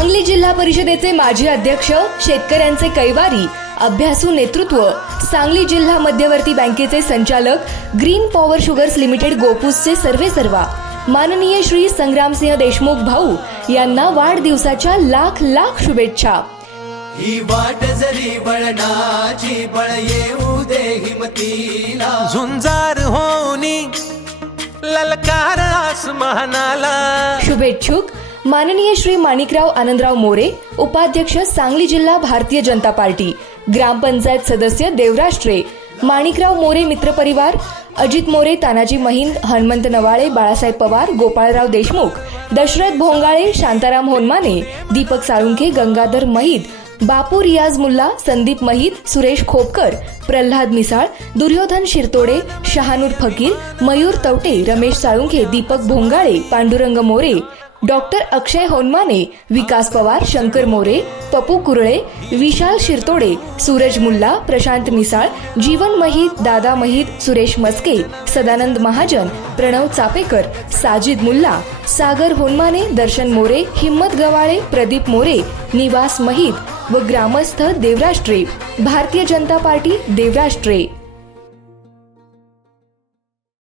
सांगली जिल्हा परिषदेचे माजी अध्यक्ष शेतकऱ्यांचे कैवारी अभ्यासू नेतृत्व सांगली जिल्हा मध्यवर्ती बँकेचे संचालक ग्रीन पॉवर शुगर्स लिमिटेड गोपूसचे सर्वे सर्वा माननीय श्री संग्रामसिंह देशमुख भाऊ यांना वाढदिवसाच्या लाख लाख शुभेच्छा. ही वाट जरी बळणाची बळ येऊ दे हिमतीला. झुंजार होनी ललकार आसमानाला. शुभेच्छुक माननीय श्री माणिकराव आनंदराव मोरे उपाध्यक्ष सांगली जिल्हा भारतीय जनता पार्टी ग्रामपंचायत सदस्य देवराष्ट्रे माणिकराव मोरे मित्रपरिवार अजित मोरे तानाजी महिंद हनुमंत नवाळे बाळासाहेब पवार गोपाळराव देशमुख दशरथ भोंगाळे शांताराम होनमाने दीपक साळुंखे गंगाधर महिद बापू रियाज मुल्ला संदीप महित सुरेश खोपकर प्रल्हाद मिसाळ दुर्योधन शिरतोडे शहानूर फकीर मयूर तवटे रमेश साळुंखे दीपक भोंगाळे पांडुरंग मोरे डॉक्टर अक्षय होनमाने विकास पवार शंकर मोरे पपू कुरळे विशाल शिरतोडे सूरज मुल्ला प्रशांत मिसाळ जीवन महित दादा महित सुरेश मस्के सदानंद महाजन प्रणव चापेकर साजिद मुल्ला सागर होनमाने दर्शन मोरे हिम्मत गवाळे प्रदीप मोरे निवास महित व ग्रामस्थ देवराष्ट्रे भारतीय जनता पार्टी देवराष्ट्रे.